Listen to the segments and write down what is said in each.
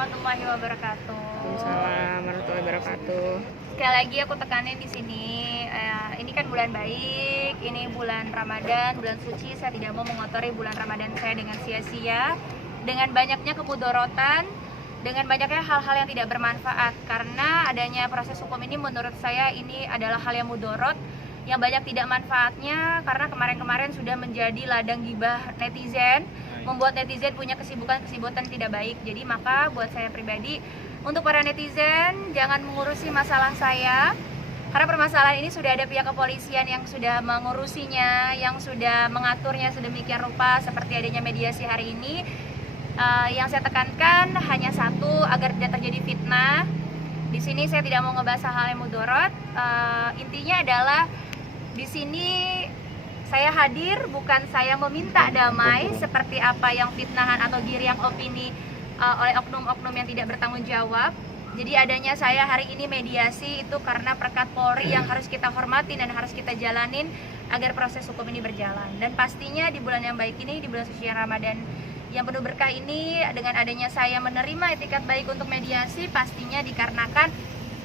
warahmatullahi wabarakatuh. Waalaikumsalam warahmatullahi wabarakatuh. Sekali lagi aku tekanin di sini, ini kan bulan baik, ini bulan Ramadan, bulan suci. Saya tidak mau mengotori bulan Ramadan saya dengan sia-sia, dengan banyaknya kemudorotan, dengan banyaknya hal-hal yang tidak bermanfaat. Karena adanya proses hukum ini menurut saya ini adalah hal yang mudorot, yang banyak tidak manfaatnya. Karena kemarin-kemarin sudah menjadi ladang gibah netizen, membuat netizen punya kesibukan tidak baik. Jadi maka buat saya pribadi, untuk para netizen jangan mengurusi masalah saya, karena permasalahan ini sudah ada pihak kepolisian yang sudah mengurusinya, yang sudah mengaturnya sedemikian rupa seperti adanya mediasi hari ini. Yang saya tekankan hanya satu, agar tidak terjadi fitnah. Di sini saya tidak mau ngebahas hal yang mudorot. Intinya adalah di sini saya hadir bukan saya meminta damai seperti apa yang fitnahan atau giring opini oleh oknum-oknum yang tidak bertanggung jawab. Jadi adanya saya hari ini mediasi itu karena perkat Polri yang harus kita hormati dan harus kita jalanin agar proses hukum ini berjalan. Dan pastinya di bulan yang baik ini, di bulan suci Ramadan yang penuh berkah ini, dengan adanya saya menerima etikat baik untuk mediasi, pastinya dikarenakan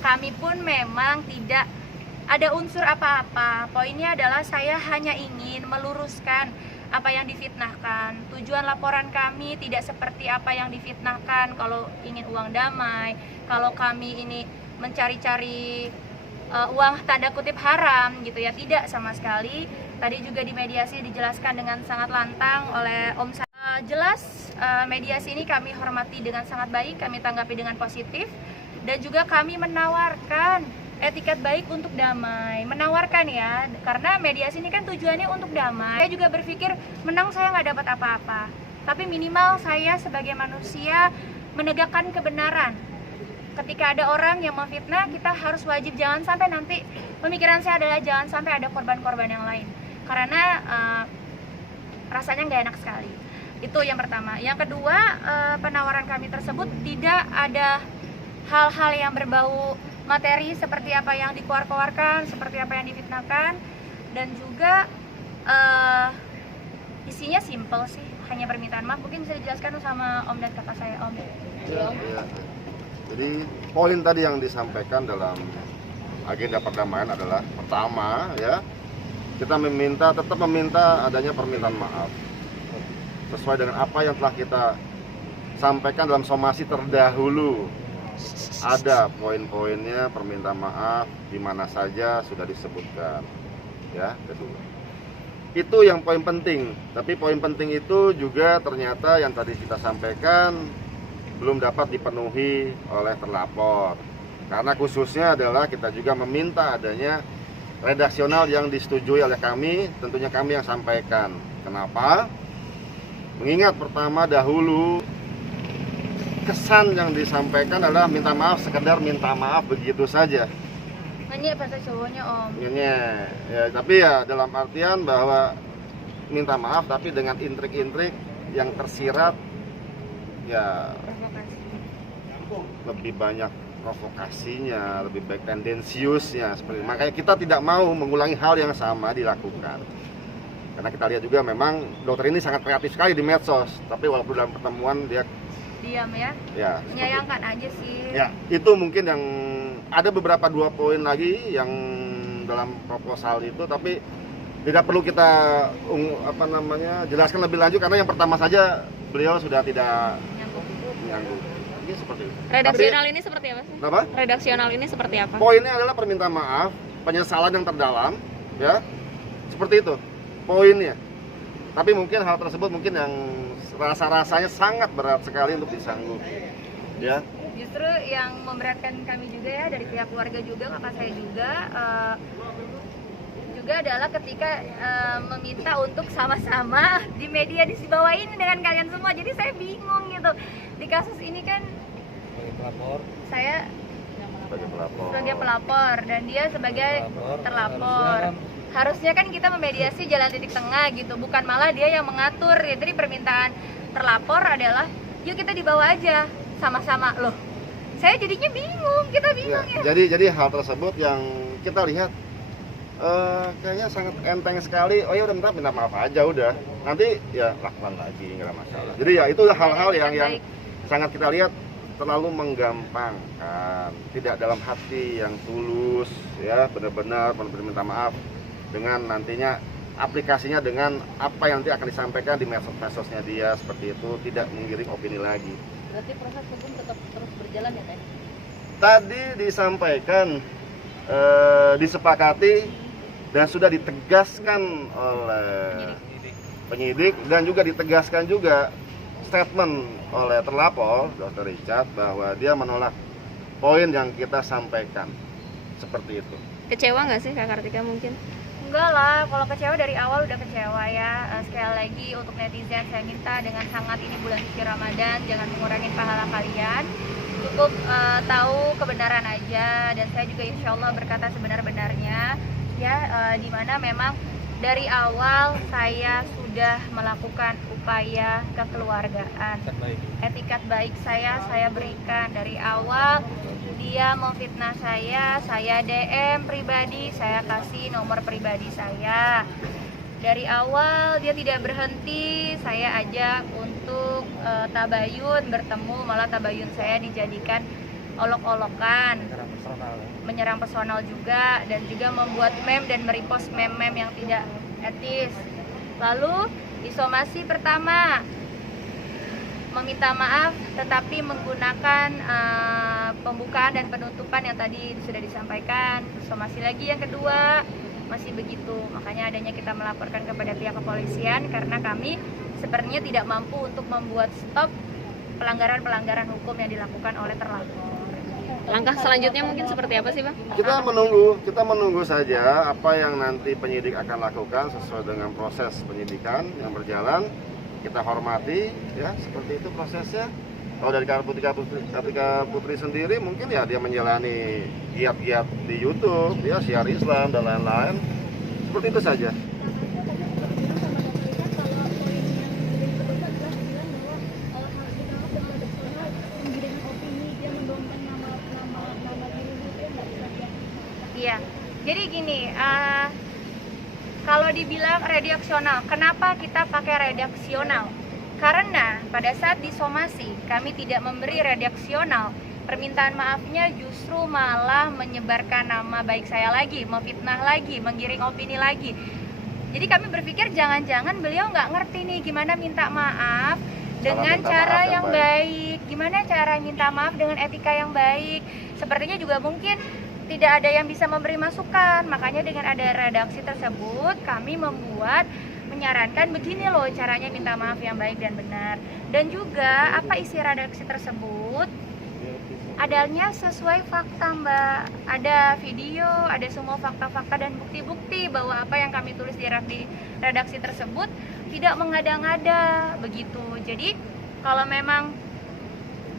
kami pun memang tidak ada unsur apa-apa. Poinnya adalah saya hanya ingin meluruskan apa yang difitnahkan. Tujuan laporan kami tidak seperti apa yang difitnahkan, kalau ingin uang damai, kalau kami ini mencari-cari uang tanda kutip haram gitu ya, tidak sama sekali. Tadi juga di mediasi dijelaskan dengan sangat lantang oleh Om. Jelas mediasi ini kami hormati dengan sangat baik, kami tanggapi dengan positif, dan juga kami menawarkan etikat baik untuk damai, menawarkan ya, karena mediasi ini kan tujuannya untuk damai. Saya juga berpikir menang saya nggak dapat apa-apa, tapi minimal saya sebagai manusia menegakkan kebenaran. Ketika ada orang yang memfitnah, kita harus wajib, jangan sampai nanti, pemikiran saya adalah jangan sampai ada korban-korban yang lain, karena rasanya nggak enak sekali. Itu yang pertama. Yang kedua, penawaran kami tersebut tidak ada hal-hal yang berbau materi seperti apa yang dikeluarkan, seperti apa yang difitnahkan, dan juga isinya simple sih, hanya permintaan maaf. Mungkin bisa dijelaskan sama Om dan kakak saya, Om. Ya. Jadi poin tadi yang disampaikan dalam agenda perdamaian adalah pertama ya, kita tetap meminta adanya permintaan maaf sesuai dengan apa yang telah kita sampaikan dalam somasi terdahulu. Ada poin-poinnya permintaan maaf di mana saja sudah disebutkan. Ya, kedua. Itu yang poin penting. Tapi poin penting itu juga ternyata yang tadi kita sampaikan belum dapat dipenuhi oleh terlapor. Karena khususnya adalah kita juga meminta adanya redaksional yang disetujui oleh kami, tentunya kami yang sampaikan. Kenapa? Mengingat pertama dahulu kesan yang disampaikan adalah minta maaf, sekedar minta maaf begitu saja. Nanya bahasa Jawanya, Om. Ya, tapi ya dalam artian bahwa minta maaf tapi dengan intrik-intrik yang tersirat ya Provokasi. lebih banyak provokasinya, lebih baik tendensiusnya seperti. Makanya kita tidak mau mengulangi hal yang sama dilakukan. Karena kita lihat juga memang dokter ini sangat kreatif sekali di medsos, tapi walaupun dalam pertemuan dia Diam ya. ya Menyayangkan aja sih. ya, itu mungkin yang ada beberapa 2 poin lagi yang dalam proposal itu, tapi tidak perlu kita jelaskan lebih lanjut karena yang pertama saja beliau sudah tidak menyanggup. Ini seperti itu. Redaksional ini seperti apa sih? Apa? Redaksional ini seperti apa? Poinnya adalah permintaan maaf, penyesalan yang terdalam, ya, seperti itu poinnya. Tapi mungkin hal tersebut mungkin yang rasa-rasanya sangat berat sekali untuk disanggup, ya. Justru yang memberatkan kami juga ya, dari pihak keluarga juga, kakak saya juga adalah ketika meminta untuk sama-sama di media dibawain dengan kalian semua. Jadi saya bingung gitu. Di kasus ini kan saya sebagai pelapor dan dia sebagai terlapor. Harusnya kan kita memediasi jalan titik tengah gitu, bukan malah dia yang mengatur. Jadi permintaan terlapor adalah yuk kita dibawa aja sama-sama. Loh, saya jadinya bingung, kita bingung ya. Jadi hal tersebut yang kita lihat kayaknya sangat enteng sekali. Oh ya udah, minta maaf aja udah, nanti ya lakukan lagi, nggak ada masalah. Jadi ya itu hal-hal yang sangat kita lihat terlalu menggampangkan, tidak dalam hati yang tulus, ya benar-benar minta maaf dengan nantinya aplikasinya dengan apa yang nanti akan disampaikan di medsos-medsosnya dia, seperti itu, tidak menggiring opini lagi. Berarti proses hukum tetap terus berjalan ya Teh? Tadi disampaikan, disepakati dan sudah ditegaskan oleh penyidik dan juga ditegaskan juga statement oleh terlapor Dr. Richard bahwa dia menolak poin yang kita sampaikan, seperti itu. Kecewa nggak sih Kak Kartika mungkin? Enggak lah, kalau kecewa dari awal udah kecewa ya. Sekali lagi untuk netizen saya minta dengan sangat, ini bulan suci Ramadan, jangan mengurangi pahala kalian. Cukup tahu kebenaran aja, dan saya juga insya Allah berkata sebenar-benarnya ya, dimana memang dari awal saya sudah melakukan upaya kekeluargaan. Etikat baik saya berikan dari awal. Dia memfitnah saya DM pribadi, saya kasih nomor pribadi saya. Dari awal dia tidak berhenti, saya ajak untuk tabayun, bertemu, malah tabayun saya dijadikan olok-olokan, menyerang personal juga, dan juga membuat meme dan merepost meme-meme yang tidak etis. Lalu di somasi pertama meminta maaf tetapi menggunakan pembukaan dan penutupan yang tadi sudah disampaikan. Somasi lagi yang kedua masih begitu, makanya adanya kita melaporkan kepada pihak kepolisian karena kami sepertinya tidak mampu untuk membuat stop pelanggaran-pelanggaran hukum yang dilakukan oleh terlapor. Langkah selanjutnya mungkin seperti apa sih Pak? Kita menunggu saja apa yang nanti penyidik akan lakukan sesuai dengan proses penyidikan yang berjalan. Kita hormati, ya seperti itu prosesnya. Kalau dari Kartika Putri sendiri mungkin ya dia menjalani giat-giat di YouTube, ya siar Islam dan lain-lain. Seperti itu saja. Iya, jadi gini, kalau dibilang redaksional, kenapa kita pakai redaksional? Karena pada saat disomasi kami tidak memberi redaksional, permintaan maafnya justru malah menyebarkan nama baik saya lagi, memfitnah lagi, menggiring opini lagi. Jadi kami berpikir jangan-jangan beliau nggak ngerti nih gimana minta maaf dengan cara yang baik, gimana cara minta maaf dengan etika yang baik. Sepertinya juga mungkin tidak ada yang bisa memberi masukan, makanya dengan ada redaksi tersebut kami menyarankan begini loh caranya minta maaf yang baik dan benar. Dan juga apa isi redaksi tersebut adanya sesuai fakta Mbak, ada video, ada semua fakta-fakta dan bukti-bukti bahwa apa yang kami tulis di redaksi tersebut tidak mengada-ngada begitu. Jadi kalau memang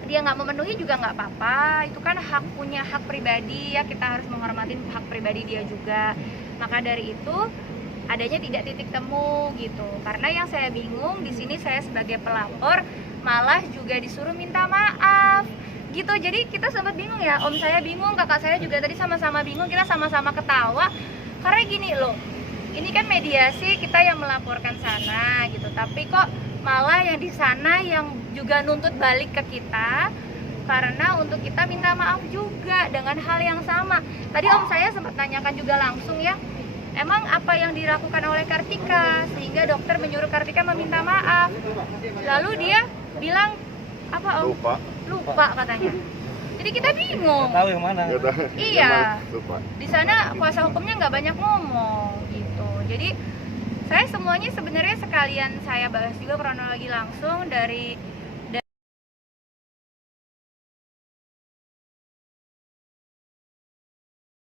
dia nggak memenuhi juga nggak apa-apa, itu kan punya hak pribadi ya, kita harus menghormati hak pribadi dia juga. Maka dari itu adanya tidak titik temu gitu, karena yang saya bingung di sini saya sebagai pelapor malah juga disuruh minta maaf gitu. Jadi kita sempat bingung ya, om saya bingung, kakak saya juga tadi sama-sama bingung, kita sama-sama ketawa karena gini loh, ini kan mediasi kita yang melaporkan sana gitu, tapi kok malah yang di sana yang juga nuntut balik ke kita karena untuk kita minta maaf juga dengan hal yang sama. Tadi om saya sempat nanyakan juga langsung ya, emang apa yang dilakukan oleh Kartika sehingga dokter menyuruh Kartika meminta maaf. Lalu dia bilang apa om? Lupa katanya. Jadi kita bingung. Tahu yang mana? Iya. Di sana kuasa hukumnya nggak banyak ngomong gitu. Jadi saya semuanya sebenarnya sekalian saya bahas juga kronologi langsung dari